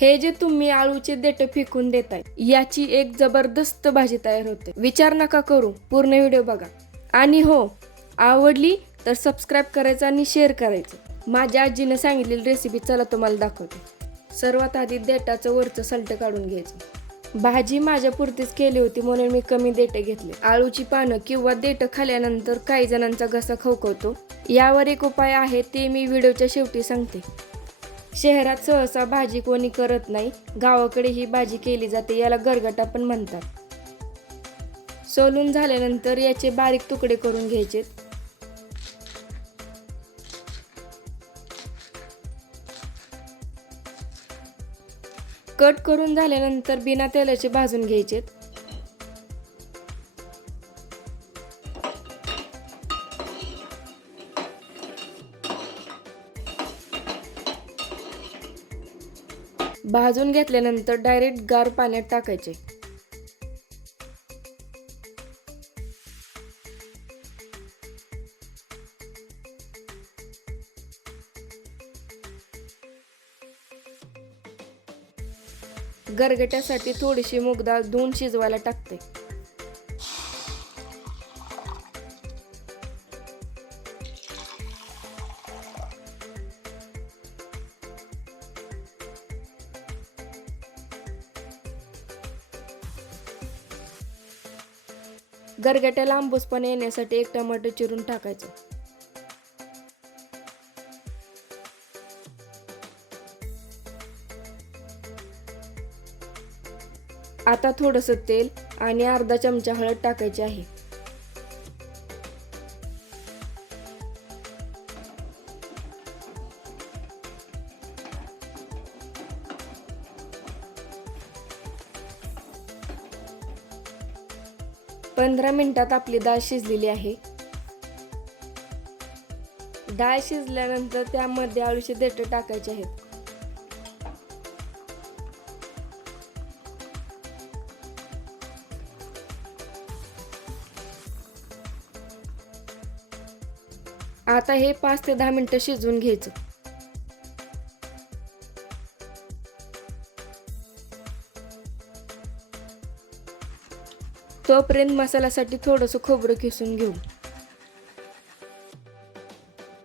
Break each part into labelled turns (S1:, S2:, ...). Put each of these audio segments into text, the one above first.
S1: हे जे तुम्ही आळूचे देठ फेकून देताय याची एक जबरदस्त भाजी तयार होते. विचार नका करू पूर्ण व्हिडिओ बघा. आणि हो आवडली तर सबस्क्राईब करायचं आणि शेअर करायचं. माझ्या आजीनं सांगितलेली रेसिपी चला तुम्हाला दाखवते. सर्वात आधी देठाचं वरचं सलट काढून घ्यायचं. भाजी माझ्या पुरतीच केली होती म्हणून मी कमी देठे घेतले. आळूची पानं किंवा देठ खाल्यानंतर काही जणांचा घसा खवखवतो. यावर एक उपाय आहे ते मी व्हिडिओच्या शेवटी सांगते. शहरात सहसा भाजी कोणी करत नाही गावाकडे ही भाजी केली जाते याला गरगटा पण म्हणतात. सोलून झाल्यानंतर याचे बारीक तुकडे करून घ्यायचे. कट करून झाल्यानंतर बिना तेलाचे भाजून घ्यायचे भाजून घेतल्यानंतर डायरेक्ट गार पाण्यात टाकायचे. गरगट्यासाठी थोडीशी मुगदाळ धुवून शिजवायला टाकते. गरगट्या लांबूसपणे येण्यासाठी एक टमाटर चिरून टाकायचं. आता थोडंसं तेल आणि अर्धा चमचा हळद टाकायची आहे. पंधरा मिनटात आपली डाळ शिजलेली आहे. डाळ शिजल्यानंतर त्यामध्ये आळूचे देठ टाकायचे आहेत. आता हे पाच ते दहा मिनिटं शिजवून घ्यायचं. तोपर्यंत मसाल्यासाठी थोडंसं खोबरं किसून घेऊ.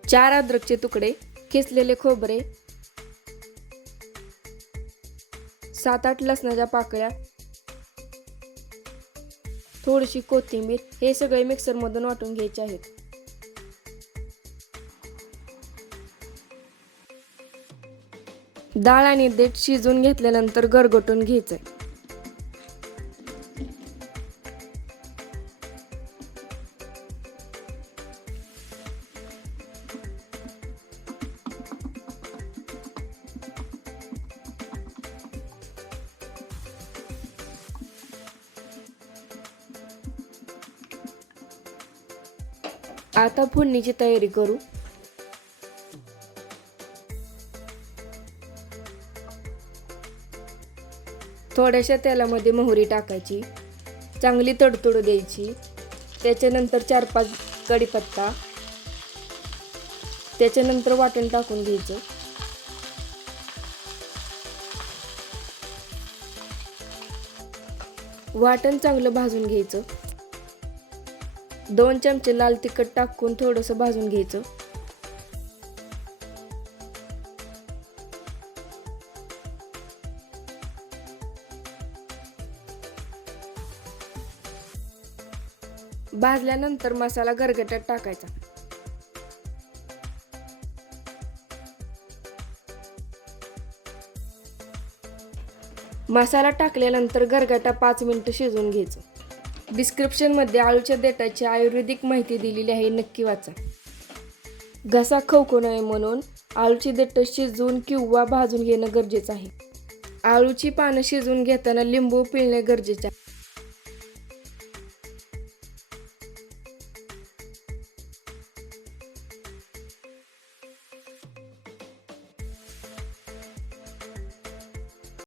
S1: चार अद्रकचे तुकडे किसलेले खोबरे सात आठ लसणाच्या पाकळ्या थोडीशी कोथिंबीर हे सगळे मिक्सरमधून वाटून घ्यायचे आहेत. डाळ आणि देठ शिजून घेतल्यानंतर गरगटून घ्यायचंय. आता फोडणीची तयारी करू. थोड्याशा तेलामध्ये मोहरी टाकायची. चांगली तडतड द्यायची. त्याच्यानंतर चार पाच कढीपत्ता. त्याच्यानंतर वाटण टाकून घ्यायचं. वाटण चांगलं भाजून घ्यायचं. दोन चमचे लाल तिखट टाकून थोडंसं भाजून घ्यायचं. भाजल्यानंतर मसाला गरगट्यात टाकायचा. मसाला टाकल्यानंतर गरगटा पाच मिनिटं शिजवून घ्यायचं. डिस्क्रिप्शनमध्ये आळूच्या देठाची आयुर्वेदिक माहिती दिलेली आहे नक्की वाचा. घसा खवखू नये म्हणून आळूची देठ शिजवून किंवा भाजून घेणं गरजेचं आहे. आळूची पानं शिजवून घेताना लिंबू पिळणे गरजेचे आहे.